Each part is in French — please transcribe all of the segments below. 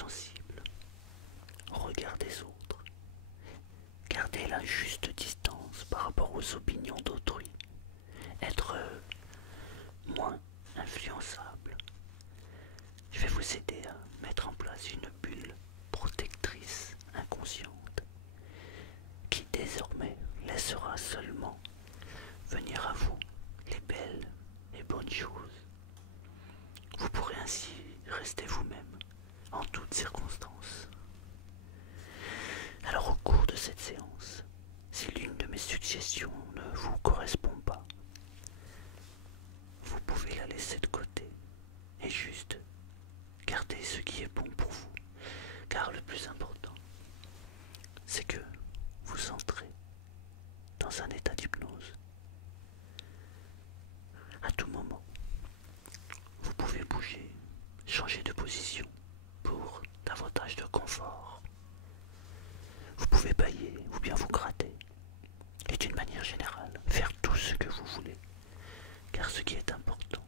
sensible au regard des autres. Gardez la juste distance par rapport aux opinions d'autrui. Être moins influençable. Je vais vous aider à mettre en place une bulle protectrice inconsciente qui désormais laissera seulement venir à vous les belles et bonnes choses. Vous pourrez ainsi rester vous-même en toutes circonstances. Alors au cours de cette séance, si l'une de mes suggestions ne vous correspond pas, vous pouvez la laisser de côté et juste garder ce qui est bon pour vous. Car le plus important, c'est que vous entrez dans un état d'hypnose. À tout moment, vous pouvez bouger, changer de position pour davantage de confort. Vous pouvez bâiller ou bien vous gratter. Et d'une manière générale, faire tout ce que vous voulez. Car ce qui est important,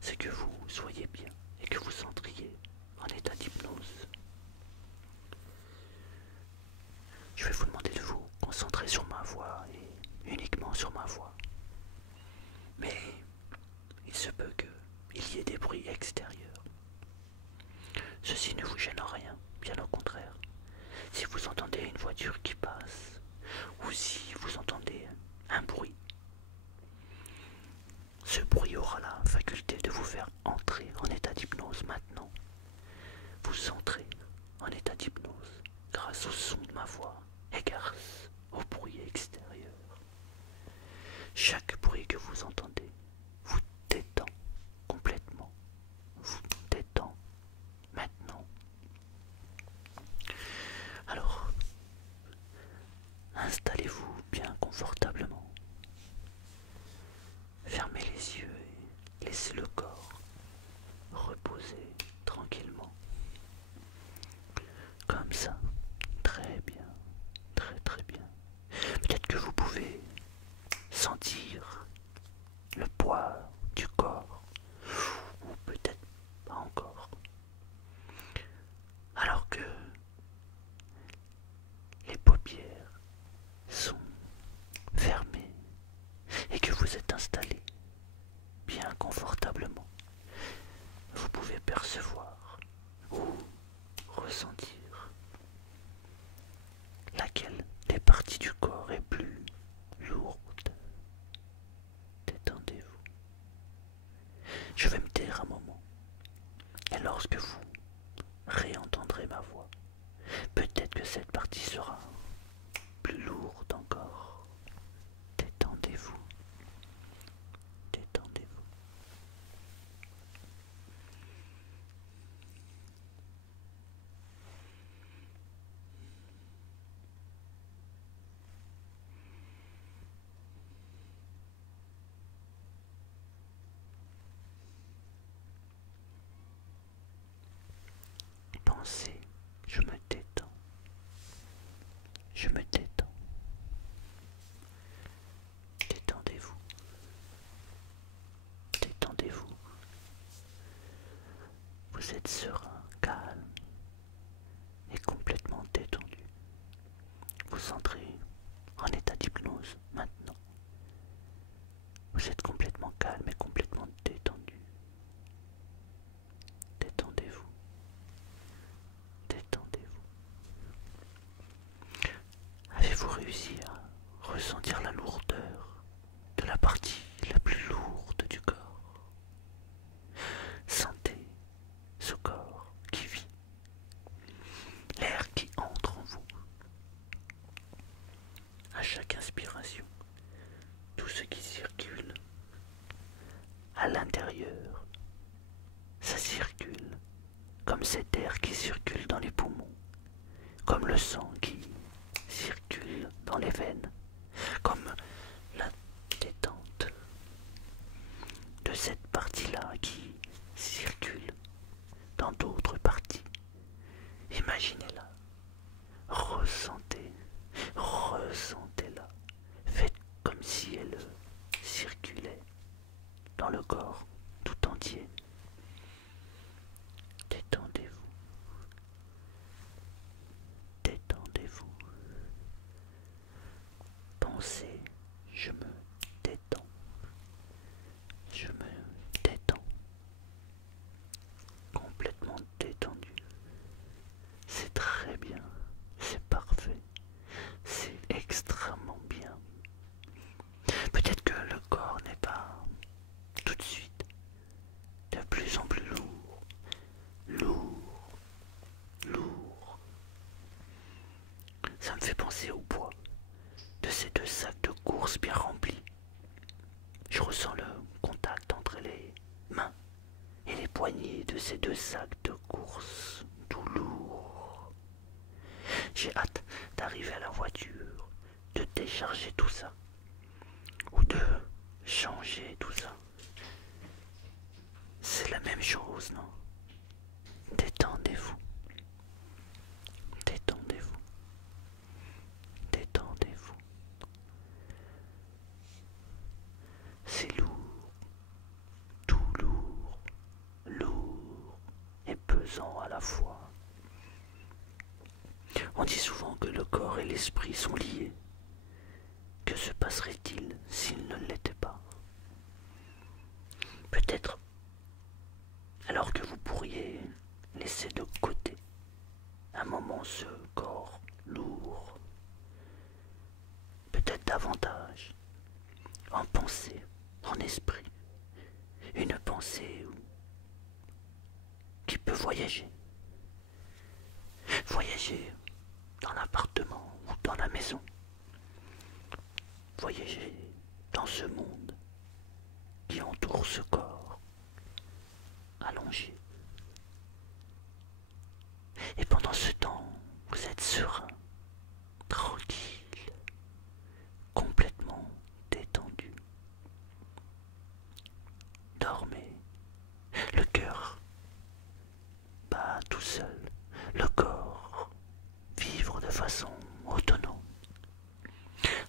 c'est que vous soyez bien et que vous entriez en état d'hypnose. Je vais vous demander de vous concentrer sur ma voix et uniquement sur ma voix. Mais il se peut qu'il y ait des bruits extérieurs. Ceci ne vous gêne en rien, bien au contraire. Si vous entendez une voiture qui passe, ou si vous entendez un bruit, ce bruit aura la faculté de vous faire entrer en état d'hypnose maintenant. Vous entrez en état d'hypnose grâce au son de ma voix et grâce au bruit extérieur. Chaque bruit que vous entendez vous détend complètement, vous détend maintenant. Alors, installez-vous bien confortablement. Fermez les yeux et laissez le corps reposer tranquillement. Comme ça, très bien, très bien. Peut-être que vous pouvez sentir le poids du corps, ou peut-être pas encore. Alors que les paupières sont fermées et que vous êtes installé bien confortablement, vous pouvez percevoir ou ressentir laquelle des parties du corps est plus lourde. Détendez-vous. Je vais me taire un moment. Et lorsque vous réentendrez ma voix, peut-être que cette partie sera plus lourde encore. Détendez-vous. Détendez-vous. Pensez, je me détends. Je me détends. Détendez-vous. Détendez-vous. Vous êtes serein, calme et complètement détendu. Vous entrez en état d'hypnose maintenant. Vous êtes complètement calme et complètement détendu. Détendez-vous. Détendez-vous. Avez-vous réussi à ressentir la lourdeur de la partie la plus lourde du corps? Sentez ce corps qui vit, l'air qui entre en vous. À chaque inspiration, tout ce qui circule à l'intérieur, ça circule comme cet air qui circule dans les poumons, comme le sang qui circule dans les veines, comme la détente de cette partie-là qui circule dans d'autres parties. Imaginez-la, ressentez, ressentez-la, faites comme si elle circulait dans le corps tout entier. Détendez-vous, Ça me fait penser au poids de ces deux sacs de course bien remplis. Je ressens le contact entre les mains et les poignées de ces deux sacs de course tout lourds. J'ai hâte d'arriver à la voiture, de décharger tout ça, ou de changer tout ça. C'est la même chose, non? Détendez-vous, détendez-vous, détendez-vous. C'est lourd, tout lourd, lourd et pesant à la fois. On dit souvent que le corps et l'esprit sont liés. Que se passerait-il s'ils ne l'étaient pas? Peut-être alors que vous pourriez laisser de côté un moment ce corps lourd, peut-être davantage, en pensée, en esprit, une pensée qui peut voyager. Voyager dans l'appartement ou dans la maison. Voyager dans ce monde qui entoure ce corps allongé. Et pendant ce temps, vous êtes serein, tranquille, complètement détendu. Dormez, le cœur bat tout seul, le corps vivre de façon autonome.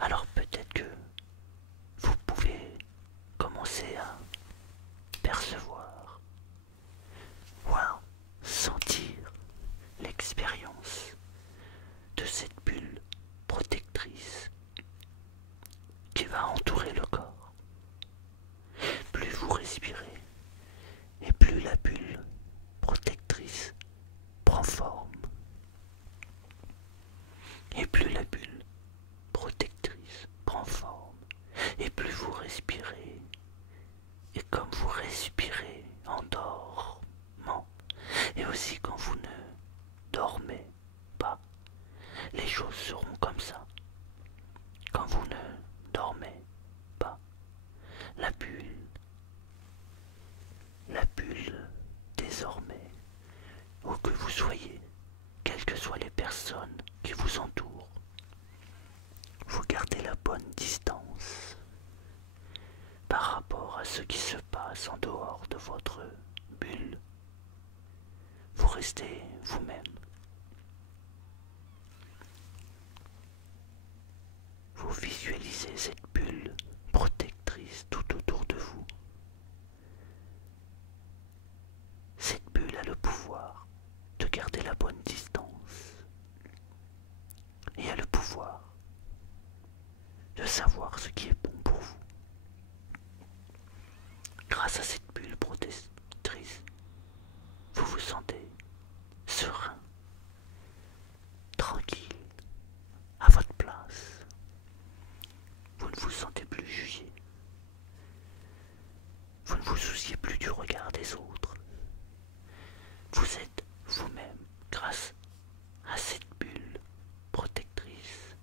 Alors peut-être que vous pouvez commencer à percevoir, voir, sentir l'expérience de cette bulle protectrice qui va entourer le corps. Plus vous respirez et plus la bulle protectrice prend forme. Et plus la bulle protectrice prend forme, et plus vous respirez, et comme vous respirez en dormant, et aussi quand vous ne dormez pas, les choses seront comme ça. Quand vous ne dormez pas, la bulle désormais, où que vous soyez, quelles que soient les personnes qui vous entourent, vous gardez la bonne distance par rapport à ce qui se passe en dehors de votre bulle. Vous restez vous-même. Vous visualisez cette bulle protectrice tout autour de vous. Cette bulle a le pouvoir de garder la bonne distance et a le pouvoir de savoir ce qui est bon pour vous. Grâce à cette bulle protectrice, vous vous sentez serein, tranquille, à votre place. Vous ne vous sentez plus jugé. Vous ne vous souciez plus du regard des autres. Vous êtes vous-même grâce à cette bulle protectrice.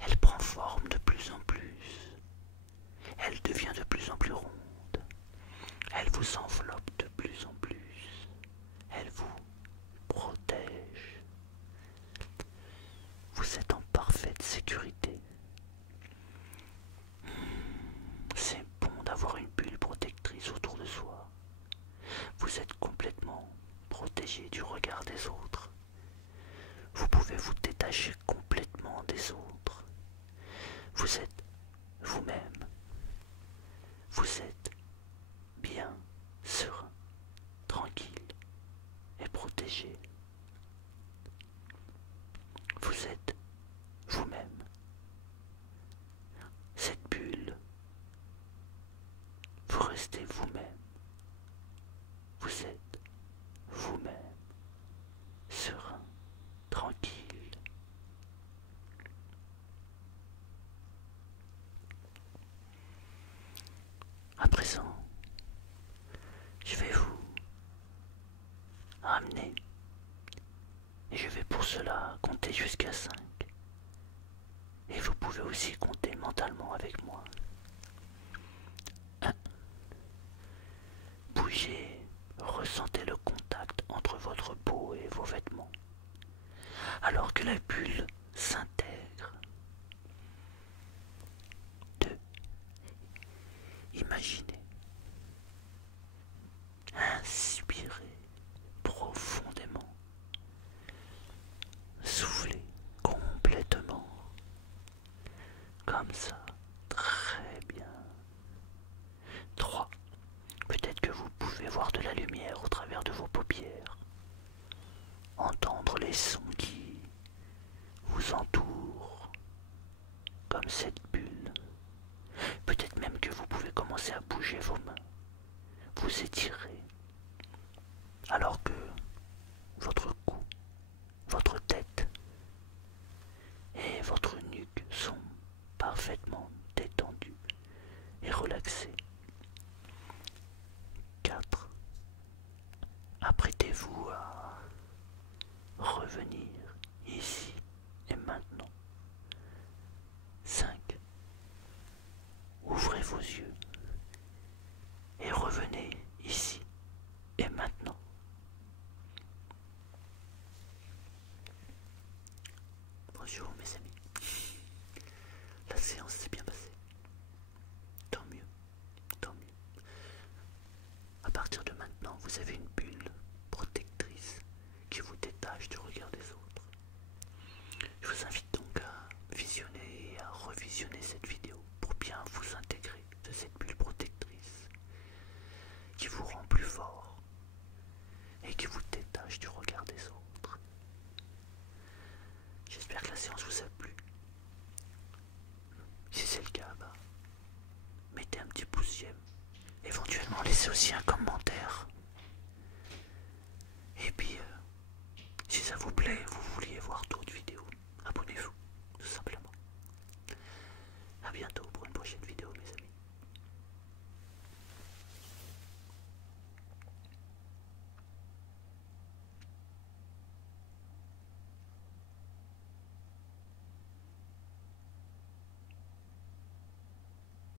Elle prend forme de plus en plus. Elle devient de plus en plus ronde. Elle vous enveloppe de plus en plus. Elle vous protège. Vous êtes en parfaite sécurité. C'est bon d'avoir une bulle protectrice autour de soi. Vous êtes complètement protégé du regard des autres. Vous pouvez vous détacher complètement des autres. Vous êtes vous-même. Vous êtes bien, serein, tranquille et protégé. Vous êtes vous-même. Cette bulle, vous restez vous-même. Vous êtes vous-même, serein, tranquille. À présent, je vais vous ramener et je vais pour cela compter jusqu'à 5. Et vous pouvez aussi compter mentalement avec moi. 1. Bougez, ressentez le contact entre votre peau et vos vêtements, alors que la bulle s'intègre. 2. Imaginez. Inspirez profondément. Soufflez complètement. Comme ça. Très bien. 3. Peut-être que vous pouvez voir de la lumière au travers de vos paupières. Entendre les sons qui vous entourent, comme cette bulle. Peut-être même que vous pouvez commencer à bouger vos mains, vous étirer, alors que votre cou, votre tête et votre nuque sont parfaitement détendus et relaxés. 4. Apprêtez-vous à revenir ici et maintenant. 5. Ouvrez vos yeux et revenez ici et maintenant.